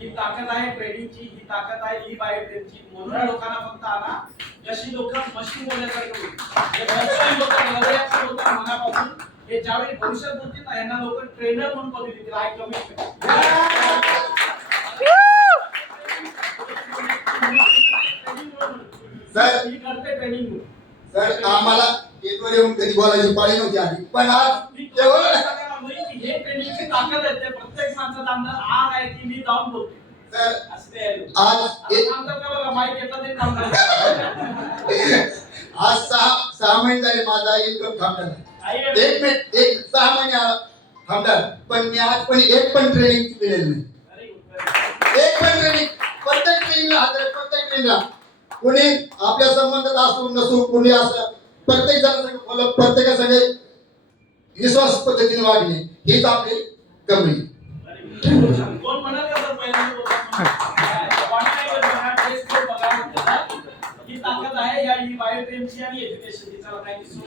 ही ताकद आहे ट्रेनिंगची, ही ताकद आहे ही बायोट्रेनची. म्हणून लोकांना फक्त आणा, जशी लोक मशीन बोलण्यासारखं होईल. हे भरपूर लोक नवऱ्याचं होतं मनापासून. हे ज्यावेळी भविष्यात बोलतील ना, यांना लोक ट्रेनर म्हणून पदवी देतील. आय कमिटमेंट सर ही करते ट्रेनिंग. सर आम्हाला गेटवर येऊन कधी बोलायची पाळी नव्हती आली, पण आज केवळ हे ट्रेनिंगची ताकद आहे. ते प्रत्येक माणसात अंदर आग आहे की मी जाऊन बोलतो. सर असं आहे. आज एक काम करता बघा, माईक घेतला तरी काम करता. आज सहा महिने झाले माझा इन्कम थांबला नाही. एक मिनिट, एक 6 महिने थांबला, पण मी आज पण एक पण ट्रेनिंग केलेली नाही. एक पण ट्रेनिंग. प्रत्येक ट्रेनिंगला हजर, प्रत्येक ट्रेनिंगला कोणी आपल्या संबंधात असू नसू, कोणी असं प्रत्येक जणांसंग बोलत, प्रत्येकासंग विश्वास पद्धतीने वागणे हीच आपली कमी. कोण म्हणाल का सर पहिल्यांदा ही ताकद आहे या बायोट्रेनची आणि एज्युकेशनची. चला थँक्यू.